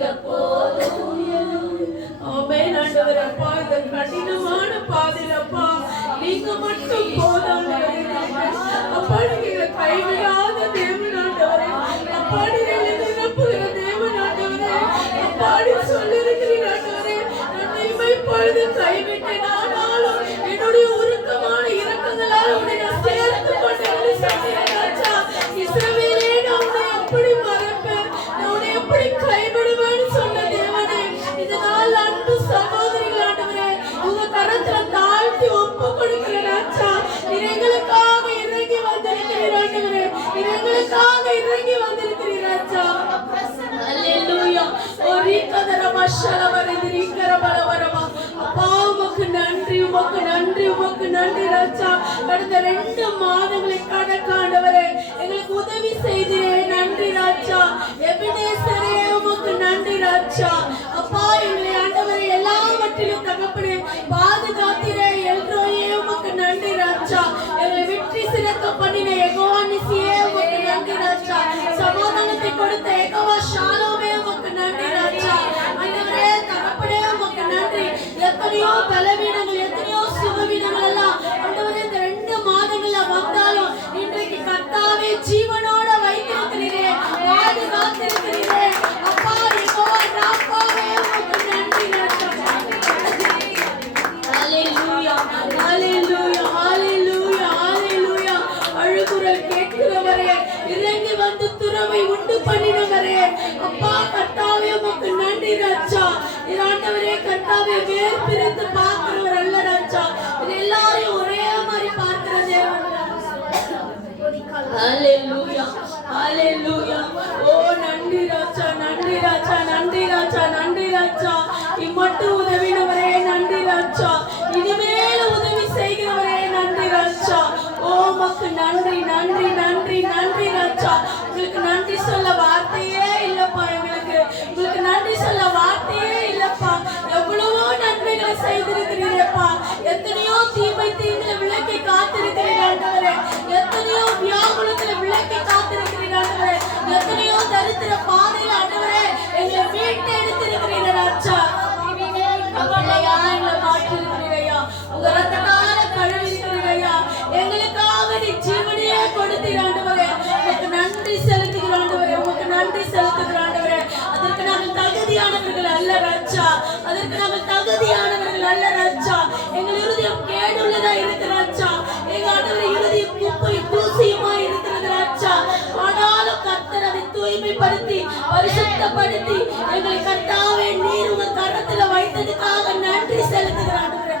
நீங்க போதும். ஆமென் ஆண்டவரே. அப்பா இந்த கடினமான பாதையிலப்பா நீங்க மட்டும் போதும். அப்பா நீங்க கைவிடாத தேவன் ஆண்டவரே. அப்பா நீங்க நிரப்புகிற தேவன் ஆண்டவரே. அப்பா நீ சொல்லிருக்கிறீர் ஆண்டவரே, நான் இமை பொழுது கைவிட்டேன், ஆனாலும் என்னுடைய உருக்கமான இரக்கங்களால் உன்னை நான் சேர்த்து கொண்டேன் சொன்னீர் ராஜா. இஸ்ரவேலே, நான் உன்னை எப்படி மறப்பேன், நான் உன்னை எப்படி கைவிடுவேன்னு சொன்ன தேவனே, இதனால் அன்பு சகோதரிகள் ஆண்டவரே உங்க கரத்துல தாழ்த்தி ஒப்பு கொடுக்கிற ராஜா. எங்களுக்காக இறங்கி வந்திருக்கிறீர் ஆண்டவரே, எங்களுக்காக இறங்கி வந்திருக்கிறீர் ராஜா. அல்லேலூயா. ஓரிகதரமா ஷலவரிதிரிகரபலவரமா. அப்பா உமக்கு நன்றி, உமக்கு நன்றி, உமக்கு நன்றி ராஜா. கடந்த 2 மாதங்களை கடக்காண்டவரே எங்களுக்கு உதவி செய்தீரே, நன்றி ராஜா. எபினேசரே உமக்கு நன்றி ராஜா. அப்பா எங்களை ஆண்டவரே எல்லாவற்றிலும் தகப்பனே பாதுகாத்தீரே, எல்ரோயே உமக்கு நன்றி ராஜா. எங்களை வெற்றி சிறக்க பண்ணின யெகோவா நிசியே உமக்கு நன்றி ராஜா. சமாதானத்தை கொடுத்த யெகோவா ஷாலோமே உமக்கு நன்றி ராஜா. ஆண்டவரே தகப்பனே உமக்கு நன்றி. எத்தனையோ பலவீனங்கள், எத்தனையோ சுகவீனங்கள் எல்லாம் ஆண்டவரே இந்த 2 மாதங்கள்ல வந்தாலும் இன்றைக்கு கர்த்தாவே ஜீவனோட வைத்திருக்கிறீரே, பாதுகாத்திருக்கிறீரே. அப்பா யெகோவா ராப்பாவே உமக்கு நன்றி ராஜா. ஹalleluya, ஹalleluya, ஹalleluya, ஹalleluya. அழுகுரல் கேட்கிறவரே, இறங்கி வந்து துறவை உண்டு பண்ணினவரே, அப்பா கர்த்தாவே உமக்கு நன்றி ராஜா. ஆண்டவரே கர்த்தாவே வேர் பிரித்து பார்க்கிறவர் அல்ல ராஜா, எல்லாரையும் ஒரே மாதிரி பார்க்கிற தேவன். ஹalleluya, ஹalleluya. ஓ நன்றி ராஜா, நன்றி ராஜா, நன்றி ராஜா, நன்றி ராஜா. இம்மட்டும் உதவினவரே நன்றி ராஜா. இனிமேல் உதவி செய்கிறவரே நன்றி ராஜா. ஓ உமக்கு நன்றி, நன்றி, நன்றி, நன்றி ராஜா. உங்களுக்கு நன்றி சொல்ல வார்த்தையே இல்லப்பா, எங்களுக்கு உங்களுக்கு நன்றி சொல்ல வார்த்தையே இல்லப்பா. எவ்வளவோ நன்மைகளை செய்திருக்கிறீரப்பா, எத்தனையோ தீமை தீங்குல விளக்கி காத்திருக்கிறீர் ஆண்டவரே, எத்தனையோ வியாகுலத்துல விளக்கி காத்திருக்கிறீர் ஆண்டவரே, எத்தனையோ தரித்திர பாதையில ஆண்டவரே எங்களை மீட்டு எடுத்திருக்கிறீர் ராஜா. பிள்ளையா எங்களை மாற்றிருக்கிறீரையா, உங்க ரத்தத்தால கழுவிருக்கிறீரையா, எங்களுக்காக நீ ஜீவனையே கொடுத்தீர் ஆண்டவரே. உமக்கு நன்றி செலுத்துகிற ஆண்டவரே, உமக்கு நன்றி செலுத்துகிற ஆண்டவரே. அதற்கு நாங்கள் தகுதியானவர்கள் அல்ல ராஜா, அதற்கு நாங்கள் தகுதியானவர்கள் அல்ல ராஜா. எங்கள் இருதயம் கேடுள்ளதா இருக்கிற ராஜா, எங்க ஆண்டவரே இருதயம் குப்பையும் தூசியுமா இருக்கிறது ராஜா. ஆனாலும் கர்த்தர் அதை தூய்மைப்படுத்தி பரிசுத்தப்படுத்தி எங்களை கர்த்தாவே நீர் உங்க கரத்துல வைத்ததுக்காக நன்றி செலுத்துகிற ஆண்டவரே.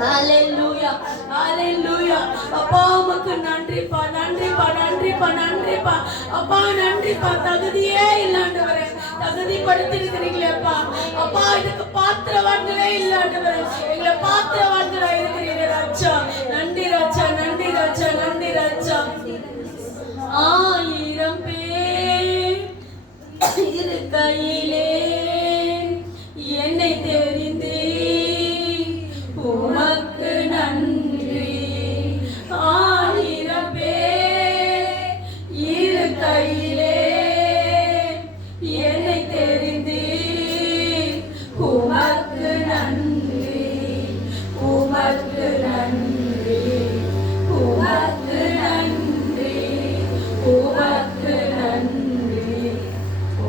ஹalleluya, ஹalleluya. அப்பா உமக்கு நன்றிப்பா, நன்றிப்பா, நன்றிப்பா, நன்றிப்பா. அப்பா நன்றிப்பா. தகுதியே இல்ல ஆண்டவரே, தகுதிப்படுத்திருக்கிறீங்களேப்பா. அப்பா இதுக்கு பாத்திரவான்களே இல்ல ஆண்டவரே, எங்களை பாத்திரவான்களா இருக்கிறீங்க ராஜா. நன்றி ராஜா, நன்றி ராஜா, நன்றி ராஜா. 1000 பேர் இருக்கையிலே என்னை தெரிந்து உமக்கு நன்றி. 1000 பேர் இருக்கையிலே என்னை தெரிந்து உமக்கு நன்றி, உமக்கு நன்றி, உமக்கு நன்றி, உமக்கு நன்றி,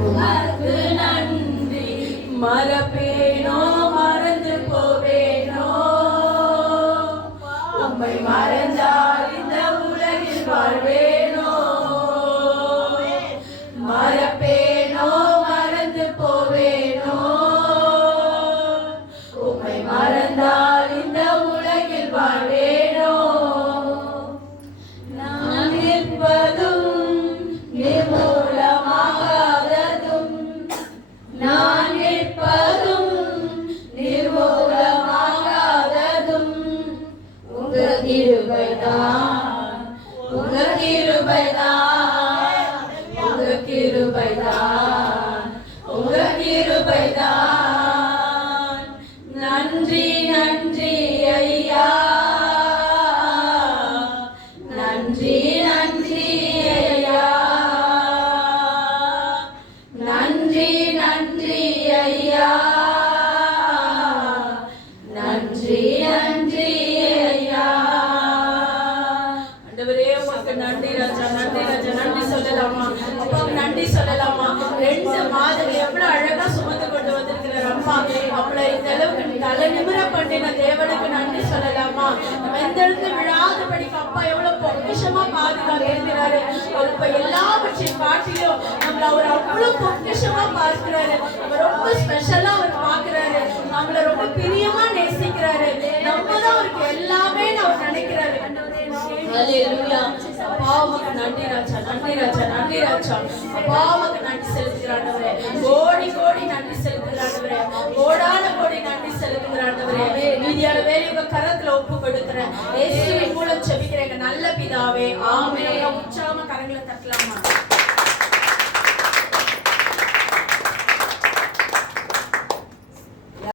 உமக்கு நன்றி. மறப்பேனோ மறந்து போவேனோ, உம்மை மறந்தால் இந்த உலகில் வாழ்வேனோ. மறப்பேனோ மறந்து போவேனோ, உம்மை மறந்தால் இந்த உலகில் வாழ்வேனோ. நான் நிற்பதும் நிர்மூலமாகாததும், நான் நிற்பதும் நிர்மூலமாகாததும் உங்க கிருபைதான், உங்க கிருபைதான், உங்க கிருபைதான், உங்க கிருபைதான். நன்றி நன்றி ஐயா, நன்றி நன்றி ஐயா, நன்றி 2 மாதம் எவ்வளவு அழகா சுமந்து கொண்டு வந்திருக்கிறார் அப்பா. அவளை இந்த அளவுக்கு தலை நிமிர பண்ணின தேவனுக்கு நன்றி சொல்லலாமா? நம்ம எந்த இடத்துல விழாதபடிக்கு அப்பா எவ்வளவு பொக்கிஷமா பாதுகாத்து இருக்கிறாரு. அவர் இப்ப எல்லாவற்றையும் காட்டிலும் நம்மள அவர் அவ்வளவு பொக்கிஷமா பார்க்கிறாரு. அவர் ரொம்ப ஸ்பெஷலா அவர் பாக்குறாரு. நம்மள ரொம்ப பிரியமா நேசிக்கிறாரு. நம்ம தான் அவருக்கு எல்லாமே அவர் நினைக்கிறாரு. ஹல்லேலூயா. அப்பா உமக்கு நன்றி ராஜா, நன்றி ராஜா, நன்றி ராஜா. அப்பா உமக்கு நன்றி செலுத்துகிறாண்டவரே. கோடி கோடி நன்றி செலுத்துகிறாண்டவரே. கோடான கோடி நன்றி செலுத்துகிறாண்டவரே. மீதியான வேலை உங்க கரத்துல ஒப்பு கொடுக்கிறேன். இயேசுவின் மூலம் ஜெபிக்கிறேன் நல்ல பிதாவே. ஆமென். உற்சாகமா கரங்களை தட்டலாமா?